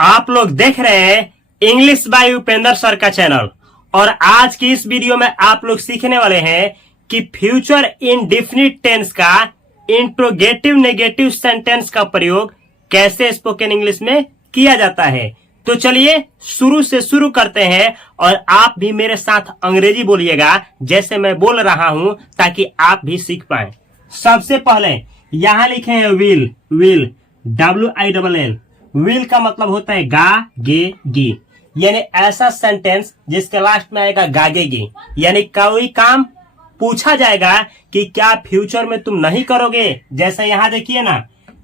आप लोग देख रहे हैं इंग्लिश बाय उपेंद्र सर का चैनल और आज की इस वीडियो में आप लोग सीखने वाले हैं कि फ्यूचर इंडेफिनिट टेंस का इंट्रोगेटिव नेगेटिव सेंटेंस का प्रयोग कैसे स्पोकन इंग्लिश में किया जाता है। तो चलिए शुरू से शुरू करते हैं और आप भी मेरे साथ अंग्रेजी बोलिएगा जैसे मैं बोल रहा हूं ताकि आप भी सीख पाए। सबसे पहले यहां लिखे हैं विल WILL। विल का मतलब होता है गा गे गी, यानी ऐसा सेंटेंस जिसके लास्ट में आएगा गागेगी, यानी कोई काम पूछा जाएगा कि क्या फ्यूचर में तुम नहीं करोगे। जैसे यहां देखिए ना,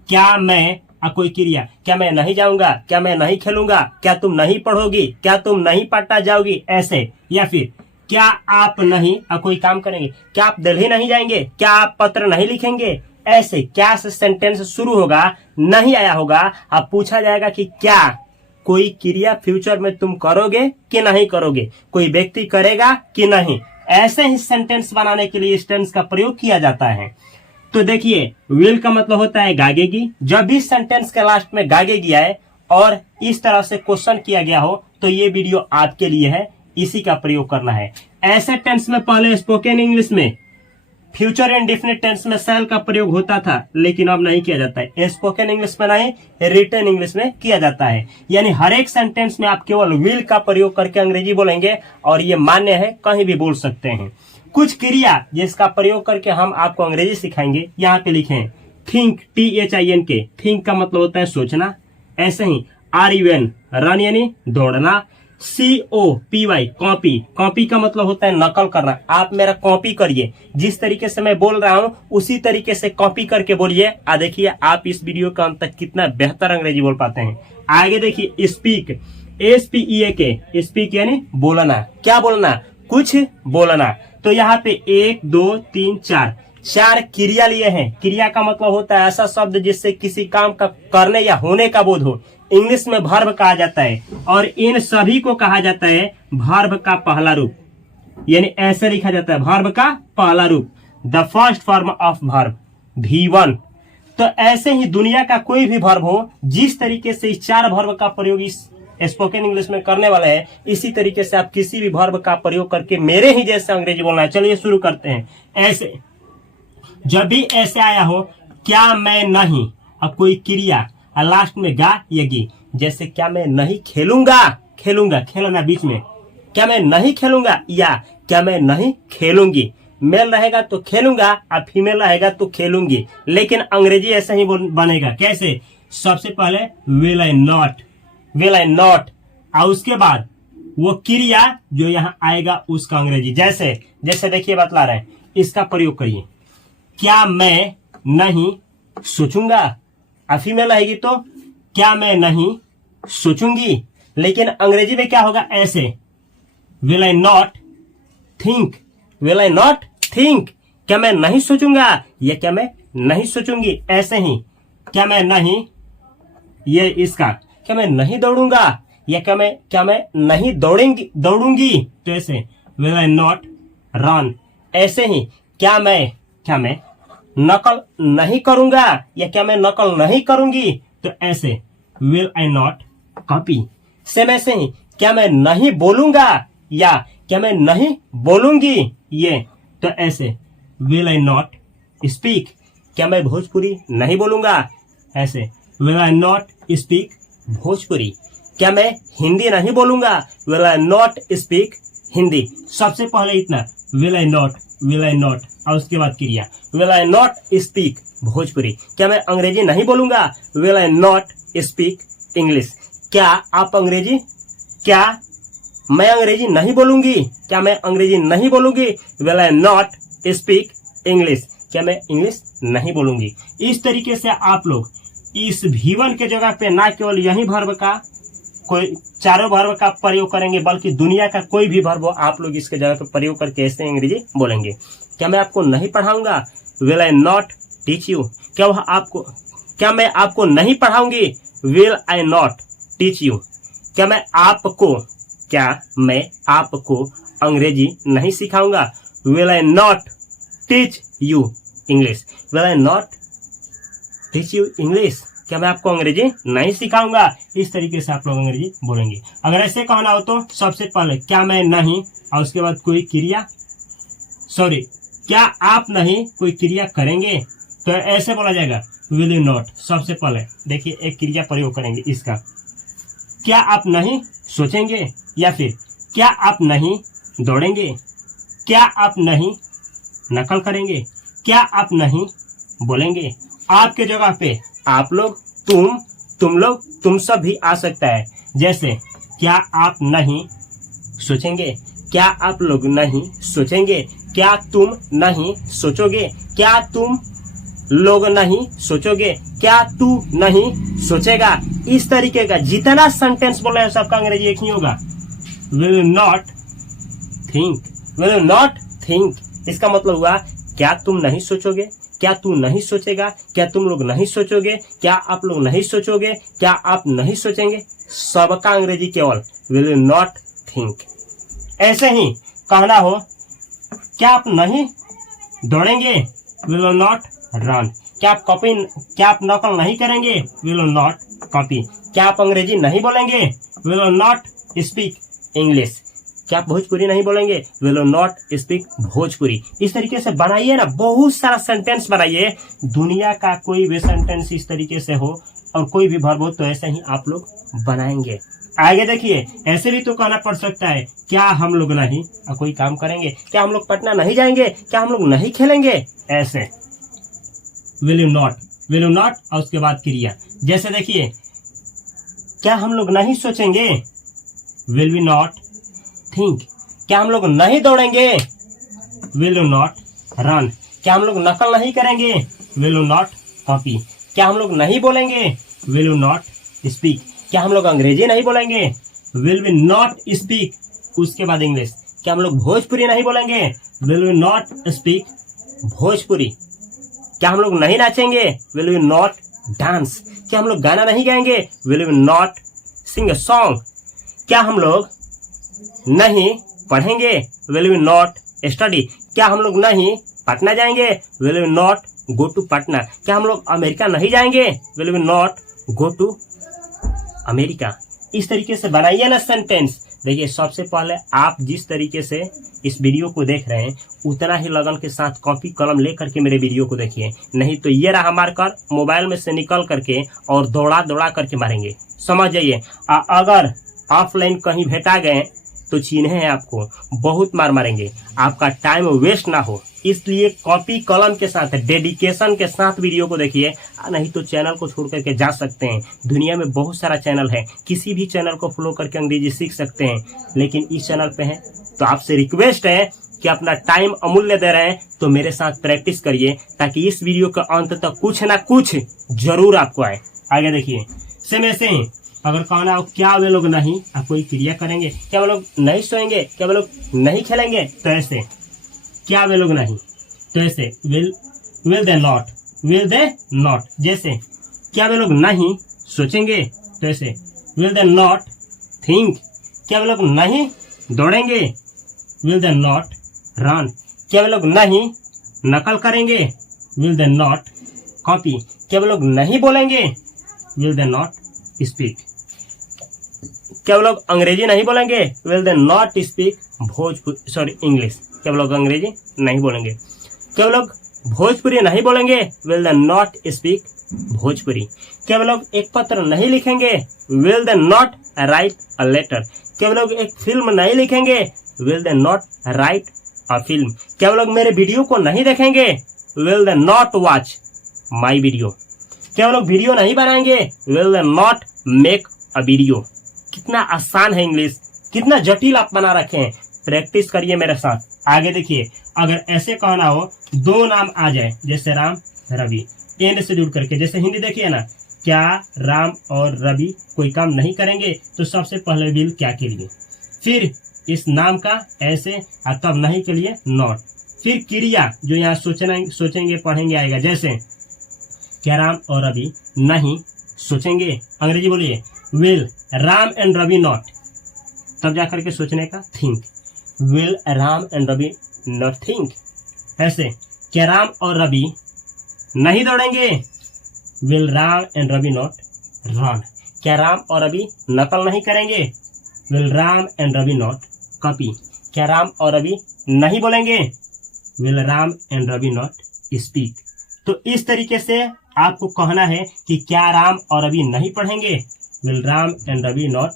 क्या मैं कोई क्रिया, क्या मैं नहीं जाऊंगा, क्या मैं नहीं खेलूंगा, क्या तुम नहीं पढ़ोगी, क्या तुम नहीं पढ़ता जाओगी, ऐसे। या फिर क्या आप नहीं कोई काम करेंगे, क्या आप दिल्ली नहीं जाएंगे, क्या आप पत्र नहीं लिखेंगे, ऐसे। क्या से सेंटेंस शुरू होगा, नहीं आया होगा, अब पूछा जाएगा कि क्या कोई क्रिया फ्यूचर में तुम करोगे कि नहीं करोगे, कोई व्यक्ति करेगा कि नहीं। ऐसे ही सेंटेंस बनाने के लिए इस टेंस का प्रयोग किया जाता है। तो देखिए, विल का मतलब होता है गागेगी। जब भी सेंटेंस के लास्ट में गागेगी आए और इस तरह से क्वेश्चन किया गया हो तो ये वीडियो आपके लिए है, इसी का प्रयोग करना है। ऐसे टेंस में पहले स्पोकन इंग्लिश में फ्यूचर इंडेफिनिट टेंस में शैल का प्रयोग होता था, लेकिन अब नहीं किया जाता है। स्पोकन इंग्लिश में नहीं, रिटन इंग्लिश में किया जाता है। यानी हर एक सेंटेंस में आप केवल विल का प्रयोग करके अंग्रेजी बोलेंगे और ये मान्य है, कहीं भी बोल सकते हैं। कुछ क्रिया जिसका प्रयोग करके हम आपको अंग्रेजी सिखाएंगे, यहाँ पे लिखे थिंक THINK। थिंक का मतलब होता है सोचना। ऐसे ही RUN रन यानी दौड़ना। COPY कॉपी, कॉपी का मतलब होता है नकल करना। आप मेरा कॉपी करिए, जिस तरीके से मैं बोल रहा हूं उसी तरीके से कॉपी करके बोलिए। देखिए आप इस वीडियो का अंत तक कितना बेहतर अंग्रेजी बोल पाते हैं। आगे देखिए स्पीक, SPEAK, स्पीक यानी बोलना। क्या बोलना, कुछ बोलना। तो यहाँ पे 1 2 3 4 क्रिया लिए हैं। क्रिया का मतलब होता है ऐसा शब्द जिससे किसी काम का करने या होने का बोध हो। इंग्लिश में वर्ब कहा जाता है और इन सभी को कहा जाता है वर्ब का पहला रूप, यानी ऐसे लिखा जाता है वर्ब का पहला रूप, the first form of verb V1। तो ऐसे ही दुनिया का कोई भी वर्ब हो, जिस तरीके से इस 4 वर्ब का प्रयोग इस स्पोकन इंग्लिश में करने वाले हैं, इसी तरीके से आप किसी भी वर्ब का प्रयोग करके मेरे ही जैसे अंग्रेजी बोलना है। चलिए शुरू करते हैं। ऐसे जब भी ऐसे आया हो, क्या मैं नहीं, अब कोई क्रिया और लास्ट में गा या गी, जैसे क्या मैं नहीं खेलूंगा, खेलूंगा खेलना बीच में, क्या मैं नहीं खेलूंगा या क्या मैं नहीं खेलूंगी। मेल रहेगा तो खेलूंगा और फीमेल रहेगा तो खेलूंगी, लेकिन अंग्रेजी ऐसा ही बनेगा। कैसे, सबसे पहले विल आई नॉट और उसके बाद वो क्रिया जो यहाँ आएगा उसका अंग्रेजी। जैसे देखिए बतला रहे हैं, इसका प्रयोग करिए। क्या मैं नहीं सोचूंगा, फीमेल रहेगी तो क्या मैं नहीं सोचूंगी, लेकिन अंग्रेजी में क्या होगा, ऐसे विल आई नॉट थिंक, क्या मैं नहीं सोचूंगा या क्या मैं नहीं सोचूंगी। ऐसे ही क्या मैं नहीं, ये इसका क्या मैं नहीं दौड़ूंगा या क्या मैं नहीं दौड़ूंगी, तो ऐसे विल आई नॉट रन। ऐसे ही क्या मैं नकल नहीं करूंगा या क्या मैं नकल नहीं करूंगी, तो ऐसे will I not copy. Same ऐसे ही क्या मैं नहीं बोलूंगा या क्या मैं नहीं बोलूंगी, ये तो ऐसे विल आई नॉट स्पीक। क्या मैं भोजपुरी नहीं बोलूंगा, ऐसे will I not speak Bhojpuri. क्या मैं हिंदी नहीं बोलूंगा, will I not speak Hindi. सबसे पहले इतना विल आई नॉट और उसके बाद क्रिया will I not speak Bhojpuri. क्या मैं अंग्रेजी नहीं बोलूंगा, will I not speak English. क्या मैं अंग्रेजी नहीं बोलूंगी, क्या मैं अंग्रेजी नहीं बोलूंगी, will I not speak English. क्या मैं इंग्लिश नहीं बोलूंगी। इस तरीके से आप लोग इस V1 के जगह पे ना केवल यही वर्ब का कोई 4 वर्ब का प्रयोग करेंगे, बल्कि दुनिया का कोई भी वर्ब आप लोग इसके जगह पे प्रयोग करके ऐसे अंग्रेजी बोलेंगे। क्या मैं आपको नहीं पढ़ाऊंगा, will I not teach you. क्या मैं आपको नहीं पढ़ाऊंगी, will I not teach you. क्या मैं आपको अंग्रेजी नहीं सिखाऊंगा, will I not teach you English. Will I not teach you English. क्या मैं आपको अंग्रेजी नहीं सिखाऊंगा? इस तरीके से आप लोग अंग्रेजी बोलेंगे। अगर ऐसे कहना हो तो सबसे पहले क्या मैं नहीं और उसके बाद कोई क्रिया, सॉरी क्या आप नहीं कोई क्रिया करेंगे, तो ऐसे बोला जाएगा विल यू नॉट। सबसे पहले देखिए एक क्रिया प्रयोग करेंगे इसका, क्या आप नहीं सोचेंगे, या फिर क्या आप नहीं दौड़ेंगे, क्या आप नहीं नकल करेंगे, क्या आप नहीं बोलेंगे। आपके जगह पे आप लोग, तुम लोग, तुम सब भी आ सकता है। जैसे क्या आप नहीं सोचेंगे, क्या आप लोग नहीं सोचेंगे, क्या तुम नहीं सोचोगे, क्या तुम लोग नहीं सोचोगे, क्या तू नहीं सोचेगा। इस तरीके का जितना सेंटेंस बोल रहे हैं सबका अंग्रेजी एक ही होगा, will not think. Will not think इसका मतलब हुआ क्या तुम नहीं सोचोगे, क्या तू नहीं सोचेगा, क्या तुम लोग नहीं सोचोगे, क्या आप लोग नहीं सोचोगे, क्या आप नहीं सोचेंगे। सबका अंग्रेजी केवल विल नॉट थिंक। ऐसे ही कहना हो क्या आप नहीं दौड़ेंगे, विल नॉट रन। क्या आप नकल नहीं करेंगे, विल नॉट कॉपी। क्या आप अंग्रेजी नहीं बोलेंगे, विल नॉट स्पीक इंग्लिश। क्या आप भोजपुरी नहीं बोलेंगे, विल नॉट स्पीक भोजपुरी। इस तरीके से बनाइए ना, बहुत सारा सेंटेंस बनाइए। दुनिया का कोई भी सेंटेंस इस तरीके से हो और कोई भी वर्ब हो तो ऐसे ही आप लोग बनाएंगे। आगे देखिए, ऐसे भी तो कहना पड़ सकता है क्या हम लोग नहीं कोई काम करेंगे, क्या हम लोग पटना नहीं जाएंगे, क्या हम लोग नहीं खेलेंगे। ऐसे विल यू नॉट और उसके बाद क्रिया। जैसे देखिए क्या हम लोग नहीं सोचेंगे, विल वी नॉट थिंक। क्या हम लोग नहीं दौड़ेंगे, विल यू नॉट रन। क्या हम लोग नकल नहीं करेंगे, विल यू नॉट कॉपी। क्या हम लोग नहीं बोलेंगे, विल यू नॉट स्पीक। क्या हम लोग अंग्रेजी नहीं बोलेंगे, विल वी नॉट स्पीक। उसके बाद इंग्लिश। क्या हम लोग भोजपुरी नहीं बोलेंगे, will we not speak Bhojpuri. क्या हम लोग नहीं नाचेंगे, विल वी नॉट डांस। क्या हम लोग गाना नहीं गाएंगे, will we not sing a song. क्या हम लोग नहीं पढ़ेंगे, विल वी नॉट स्टडी। क्या हम लोग नहीं पटना जाएंगे, will we not go to Patna. क्या हम लोग अमेरिका नहीं जाएंगे, will we not go to America. इस तरीके से बनाइए ना सेंटेंस। देखिए सबसे पहले आप जिस तरीके से इस वीडियो को देख रहे हैं उतना ही लगन के साथ कॉपी कलम लेकर के मेरे वीडियो को देखिए, नहीं तो ये रहा मार्कर मोबाइल में से निकल करके और दौड़ा करके मारेंगे। समझ जाइए। अगर ऑफलाइन कहीं भेटा गए तो चिन्हे हैं आपको, बहुत मार मारेंगे, आपका टाइम वेस्ट ना हो। इसलिए कॉपी कलम के साथ डेडिकेशन के साथ वीडियो को देखिए, नहीं तो चैनल को छोड़ करके जा सकते हैं। दुनिया में बहुत सारा चैनल है, किसी भी चैनल को फॉलो करके अंग्रेजी सीख सकते हैं, लेकिन इस चैनल पे है तो आपसे रिक्वेस्ट है कि अपना टाइम अमूल्य दे रहे हैं तो मेरे साथ प्रैक्टिस करिए, ताकि इस वीडियो के अंत तक कुछ ना कुछ जरूर आपको आए। आगे देखिए, सेम ऐसे ही अगर कहना हो क्या वे लोग नहीं आप कोई क्रिया करेंगे, क्या वे लोग नहीं सोएंगे, क्या वे लोग नहीं खेलेंगे, तो ऐसे क्या वे लोग नहीं, तो ऐसे विल दे नॉट। जैसे क्या वे लोग नहीं सोचेंगे, तो ऐसे विल दे नॉट थिंक। क्या वे लोग नहीं दौड़ेंगे, विल दे नॉट रन। क्या वे लोग नहीं नकल करेंगे, विल दे नॉट कॉपी। क्या वे लोग नहीं बोलेंगे, विल दे नॉट स्पीक। क्या वो लोग अंग्रेजी नहीं बोलेंगे, will they not speak English. क्या वो लोग अंग्रेजी नहीं बोलेंगे। क्या वो लोग भोजपुरी नहीं बोलेंगे, will they not speak Bhojpuri. क्या वो लोग एक पत्र नहीं लिखेंगे, will they not write a letter. क्या वो लोग एक फिल्म नहीं लिखेंगे, will they not write a film. क्या वो लोग मेरे वीडियो को नहीं देखेंगे, will they not watch my video. क्या वो लोग वीडियो नहीं बनाएंगे, will they not make a video. कितना आसान है इंग्लिश, कितना जटिल आप बना रखे हैं। प्रैक्टिस करिए मेरे साथ। आगे देखिए, अगर ऐसे कहना हो दो नाम आ जाए, जैसे राम रवि, एंड से जुड़ करके, जैसे हिंदी देखिए ना, क्या राम और रवि कोई काम नहीं करेंगे, तो सबसे पहले विल क्या के लिए, फिर इस नाम का ऐसे और तब नहीं के लिए नॉट, फिर क्रिया जो यहाँ सोचेंगे पढ़ेंगे आएगा। जैसे क्या राम और रवि नहीं सोचेंगे, अंग्रेजी बोलिए will Ram and Ravi not, तब जाकर के सोचने का think, will Ram and Ravi not think. ऐसे क्या राम और रवि नहीं दौड़ेंगे, will Ram and Ravi not run? क्या राम और रवि नकल नहीं करेंगे? Will Ram and Ravi not copy? क्या राम और रवि नहीं बोलेंगे? Will Ram and Ravi not speak? तो इस तरीके से आपको कहना है कि क्या राम और रवि नहीं पढ़ेंगे? Will Ram and Ravi not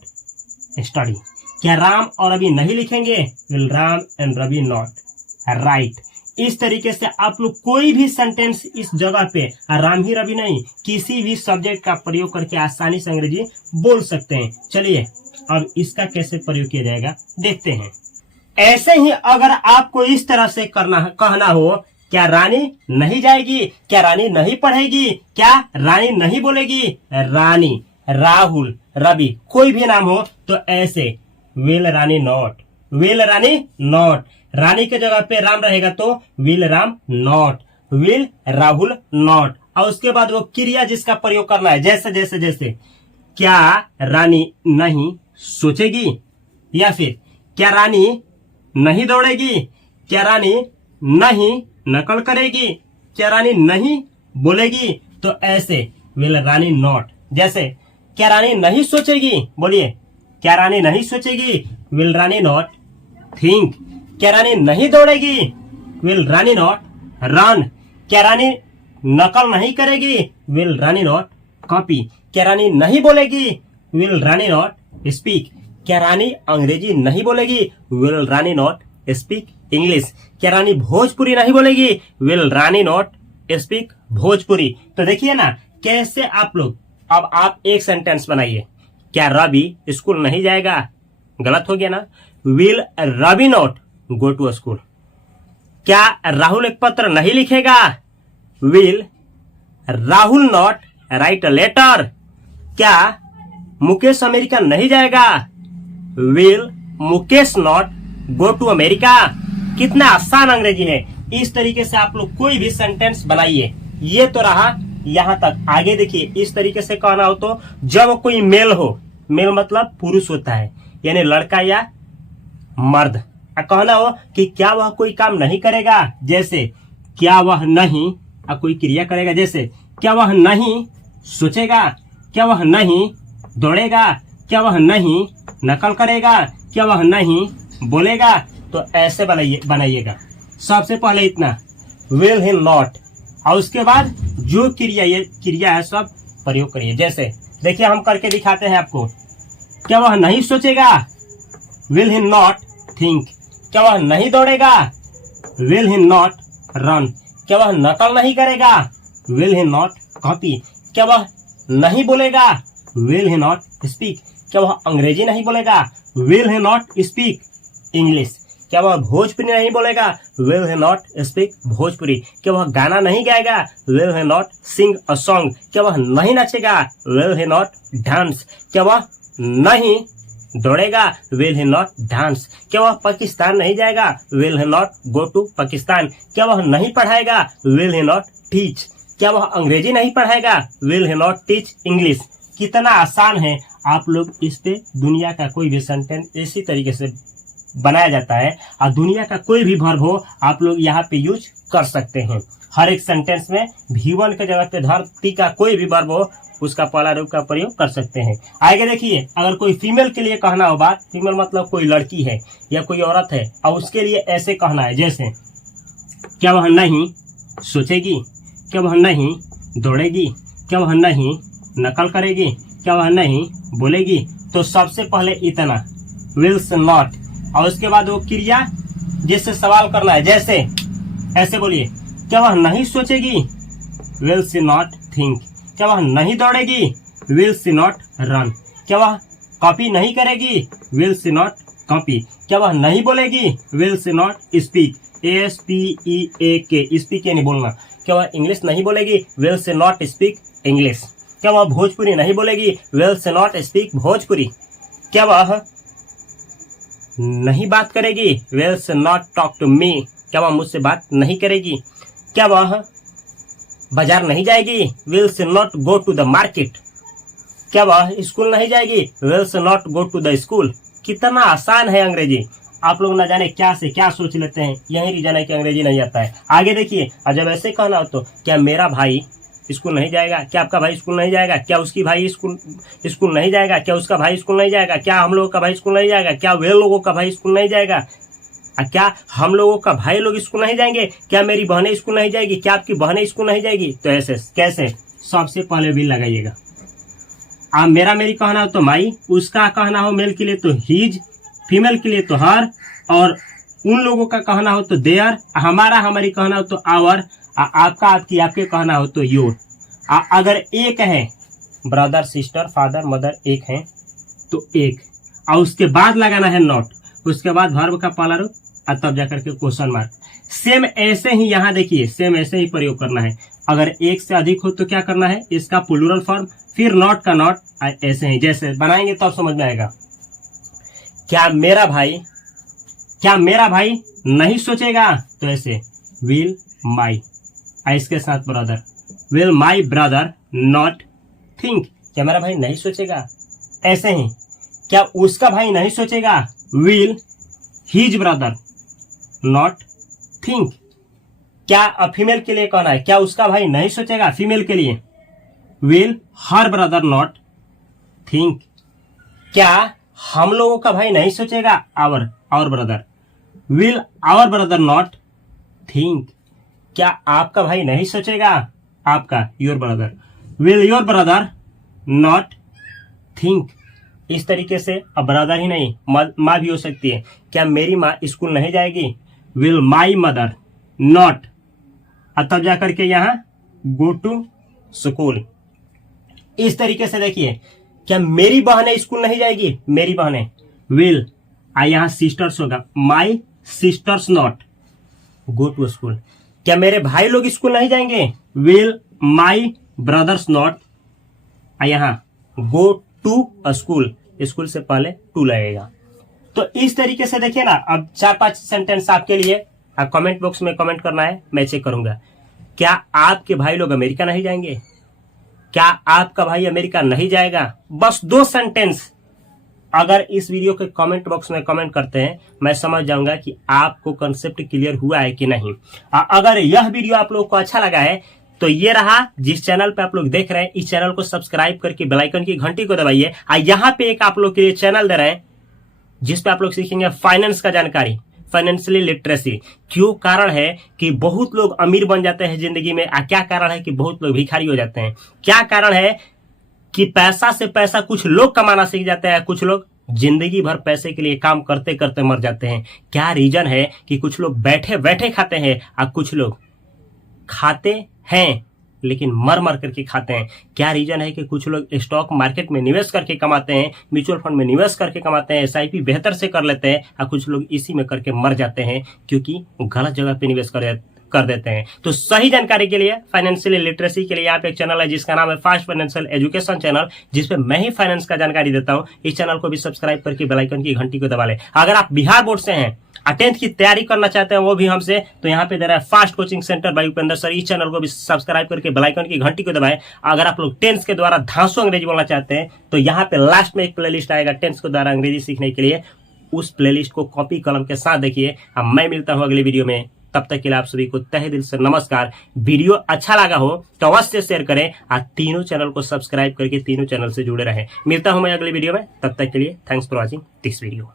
study? क्या राम और रवि नहीं लिखेंगे? Will Ram and Ravi not write? इस तरीके से आप लोग कोई भी सेंटेंस इस जगह पे राम ही रवि नहीं, किसी भी सब्जेक्ट का प्रयोग करके आसानी से अंग्रेजी बोल सकते हैं। चलिए अब इसका कैसे प्रयोग किया जाएगा देखते हैं। ऐसे ही अगर आपको इस तरह से कहना हो, क्या रानी नहीं जाएगी? क्या रानी नहीं पढ़ेगी? क्या रानी नहीं बोलेगी? रानी, राहुल, रवि, कोई भी नाम हो तो ऐसे will Rani not, will Rani not. Rani के जगह पे राम रहेगा तो will Ram not, will Rahul not. और उसके बाद वो क्रिया जिसका प्रयोग करना है, जैसे क्या रानी नहीं सोचेगी, या फिर क्या रानी नहीं दौड़ेगी, क्या रानी नहीं नकल करेगी, क्या रानी नहीं बोलेगी, तो ऐसे विल रानी नॉट। जैसे क्या रानी नहीं सोचेगी, बोलिए क्या रानी नहीं सोचेगी, विल रानी नॉट थिंक। क्या रानी नहीं दौड़ेगी, विल रानी नॉट रन। क्या रानी नकल नहीं करेगी, विल रानी नॉट कॉपी। क्या रानी नहीं बोलेगी, विल रानी नॉट स्पीक। क्या रानी अंग्रेजी नहीं बोलेगी, will Rani not speak English. क्या रानी भोजपुरी नहीं बोलेगी, will Rani not speak Bhojpuri. तो देखिए ना कैसे आप लोग, अब आप एक सेंटेंस बनाइए। क्या रवि स्कूल नहीं जाएगा? गलत हो गया ना। Will Ravi not go to school? क्या राहुल एक पत्र नहीं लिखेगा? Will Rahul not write a letter? क्या मुकेश अमेरिका नहीं जाएगा? Will Mukesh not go to America? कितना आसान अंग्रेजी है। इस तरीके से आप लोग कोई भी सेंटेंस बनाइए। ये तो रहा यहां तक। आगे देखिए, इस तरीके से कहना हो तो जब कोई मेल हो, मेल मतलब पुरुष होता है यानी लड़का या मर्द, कहना हो कि क्या वह कोई काम नहीं करेगा, जैसे क्या वह नहीं कोई क्रिया करेगा, जैसे क्या वह नहीं सोचेगा, क्या वह नहीं दौड़ेगा, क्या वह नहीं नकल करेगा, क्या वह नहीं बोलेगा, तो ऐसे बनाइएगा। सबसे पहले इतना विल ही नॉट, और उसके बाद जो क्रिया है सब प्रयोग करिए। जैसे देखिए हम करके दिखाते हैं आपको। क्या वह नहीं सोचेगा, विल ही नॉट थिंक। क्या वह नहीं दौड़ेगा, विल ही नॉट रन। क्या वह नकल नहीं करेगा, विल ही नॉट कॉपी। क्या वह नहीं बोलेगा, विल ही नॉट स्पीक। क्या वह अंग्रेजी नहीं बोलेगा, will he not speak English. क्या वह भोजपुरी नहीं बोलेगा, will he not speak Bhojpuri. क्या वह गाना नहीं गाएगा, will he not sing a song. क्या वह नहीं नाचेगा, विल ही नॉट डांस। क्या वह नहीं दौड़ेगा, विल ही नॉट डांस। क्या वह पाकिस्तान नहीं जाएगा, will he not go to Pakistan. क्या वह नहीं पढ़ाएगा, विल ही नॉट टीच। क्या वह अंग्रेजी नहीं पढ़ाएगा, will he not teach English. कितना आसान है। आप लोग इस पे दुनिया का कोई भी सेंटेंस इसी तरीके से बनाया जाता है, और दुनिया का कोई भी वर्ब हो आप लोग यहाँ पे यूज कर सकते हैं। हर एक सेंटेंस में V1 के जगह पे धरती का कोई भी वर्ब हो उसका पहला रूप का प्रयोग कर सकते हैं। आगे देखिए, अगर कोई फीमेल के लिए कहना हो बात, फीमेल मतलब कोई लड़की है या कोई औरत है, और उसके लिए ऐसे कहना है, जैसे क्या वह नहीं सोचेगी, क्या वह नहीं दौड़ेगी, क्या वह नहीं नकल करेगी, क्या वह नहीं बोलेगी। तो सबसे पहले इतना विल्स नॉट, और उसके बाद वो क्रिया जिससे सवाल करना है, जैसे ऐसे बोलिए, क्या वह नहीं सोचेगी, विल सी नॉट थिंक। क्या वह नहीं दौड़ेगी, विल सी नॉट रन। क्या वह कॉपी नहीं करेगी, विल सी नॉट कॉपी। क्या वह नहीं बोलेगी, will she not speak, SPEAK, speak यानी बोलना। क्या वह इंग्लिश नहीं बोलेगी, will she not speak English. क्या वह भोजपुरी नहीं बोलेगी, will she not speak Bhojpuri. क्या वह नहीं बात करेगी, will she not talk to me. क्या वह मुझसे बात नहीं करेगी। क्या वह बाजार नहीं जाएगी, will she not go to the market. क्या वह स्कूल नहीं जाएगी, will she not go to the school. कितना आसान है अंग्रेजी। आप लोग ना जाने क्या से क्या सोच लेते हैं, यही रीजन है कि अंग्रेजी नहीं आता है। आगे देखिए, और जब ऐसे कहना हो तो क्या मेरा भाई स्कूल नहीं जाएगा? क्या आपका भाई स्कूल नहीं जाएगा? क्या उसकी भाई स्कूल नहीं जाएगा? क्या उसका भाई स्कूल नहीं जाएगा? क्या हम लोगों का भाई स्कूल नहीं जाएगा? क्या वे लोगों का भाई स्कूल नहीं जाएगा? क्या हम लोगों का भाई लोग स्कूल नहीं जाएंगे? क्या मेरी बहनें स्कूल नहीं जाएगी? क्या आपकी बहनें स्कूल नहीं जाएगी? तो ऐसे कैसे? सबसे पहले बिल लगाइएगा। आप मेरा मेरी कहना हो तो माई, उसका कहना हो मेल के लिए तो हीज, फीमेल के लिए तो हर, और उन लोगों का कहना हो तो देयर, हमारा हमारी कहना हो तो आवर, आपका आपकी आपके कहना हो तो योर। अगर एक है, ब्रदर सिस्टर फादर मदर एक है तो एक, और उसके बाद लगाना है नॉट, उसके बाद वर्ब का पहला रूप और तब जाकर के क्वेश्चन मार्क। सेम ऐसे ही यहाँ देखिए, सेम ऐसे ही प्रयोग करना है। अगर एक से अधिक हो तो क्या करना है, इसका प्लूरल फॉर्म, फिर नॉट का नॉट, ऐसे ही जैसे बनाएंगे तब समझ में आएगा। क्या मेरा भाई नहीं सोचेगा? तो ऐसे विल माई, इसके साथ brother, will my brother not think? क्या मेरा भाई नहीं सोचेगा? ऐसे ही क्या उसका भाई नहीं सोचेगा? Will his brother not think? क्या फीमेल के लिए कहना है, क्या उसका भाई नहीं सोचेगा? फीमेल के लिए will her brother not think? क्या हम लोगों का भाई नहीं सोचेगा? Our brother will our brother not think? क्या आपका भाई नहीं सोचेगा? आपका your brother will your brother not think? इस तरीके से अब ब्रदर ही नहीं, माँ भी हो सकती है। क्या मेरी माँ स्कूल नहीं जाएगी? विल माई मदर नॉट, तब जाकर के यहाँ गो टू स्कूल। इस तरीके से देखिए, क्या मेरी बहनें स्कूल नहीं जाएगी? मेरी बहनें विल, यहाँ सिस्टर्स होगा, my sisters not go to school. क्या मेरे भाई लोग स्कूल नहीं जाएंगे? विल माई ब्रदर्स नॉट, यहाँ गो टू स्कूल, स्कूल से पहले टू लगेगा। तो इस तरीके से देखिए ना। अब 4-5 सेंटेंस आपके लिए कमेंट बॉक्स में कमेंट करना है, मैं चेक करूंगा। क्या आपके भाई लोग अमेरिका नहीं जाएंगे? क्या आपका भाई अमेरिका नहीं जाएगा? बस 2 सेंटेंस अगर इस वीडियो के कमेंट बॉक्स में कमेंट करते हैं, मैं समझ जाऊंगा कि आपको कंसेप्ट क्लियर हुआ है कि नहीं। अगर यह वीडियो आप लोगों को अच्छा लगा है तो ये रहा, जिस चैनल पे आप लोग देख रहे हैं, इस चैनल को सब्सक्राइब करके बेल आइकन की घंटी को दबाइए। यहाँ पे एक आप लोग के लिए चैनल दे रहे हैं जिसपे आप लोग सीखेंगे फाइनेंस का जानकारी, फाइनेंशियली लिटरेसी। क्यों कारण है कि बहुत लोग अमीर बन जाते हैं जिंदगी में, क्या कारण है कि बहुत लोग भिखारी हो जाते हैं? क्या कारण है कि पैसा से पैसा कुछ लोग कमाना सीख जाते हैं, कुछ लोग जिंदगी भर पैसे के लिए काम करते करते मर जाते हैं? क्या रीजन है कि कुछ लोग बैठे बैठे खाते हैं और कुछ लोग खाते हैं लेकिन मर मर करके खाते हैं? क्या रीजन है कि कुछ लोग स्टॉक मार्केट में निवेश करके कमाते हैं, म्यूचुअल फंड में निवेश करके कमाते हैं, SIP बेहतर से कर लेते हैं, और कुछ लोग इसी में करके मर जाते हैं क्योंकि गलत जगह पे निवेश कर देते हैं? तो सही जानकारी के लिए, फाइनेंशियल लिटरेसी के लिए यहाँ पे एक चैनल है जिसका नाम है फास्ट फाइनेंशियल एजुकेशन चैनल, जिसपे मैं ही फाइनेंस का जानकारी देता हूँ। इस चैनल को भी सब्सक्राइब करके बेल आइकन की घंटी को दबा ले। अगर आप बिहार बोर्ड से हैं, 10th की तैयारी करना चाहते हैं वो भी हमसे, तो यहाँ पे दे रहा है fast coaching centre by Upendra sir. इस चैनल को भी सब्सक्राइब करके बेल आइकन की घंटी को दबाएं। अगर आप लोग 10th के द्वारा धांसू अंग्रेजी बोलना चाहते हैं तो यहाँ पे लास्ट में एक प्लेलिस्ट आएगा 10th के द्वारा अंग्रेजी सीखने के लिए, उस प्लेलिस्ट को कॉपी कलम के साथ देखिए। अब मैं मिलता हूँ अगले वीडियो में, तब तक के लिए आप सभी को तहे दिल से नमस्कार। वीडियो अच्छा लगा हो तो अवश्य शेयर करें और तीनों चैनल को सब्सक्राइब करके तीनों चैनल से जुड़े रहें। मिलता हूं मैं अगले वीडियो में, तब तक के लिए thanks for watching this video.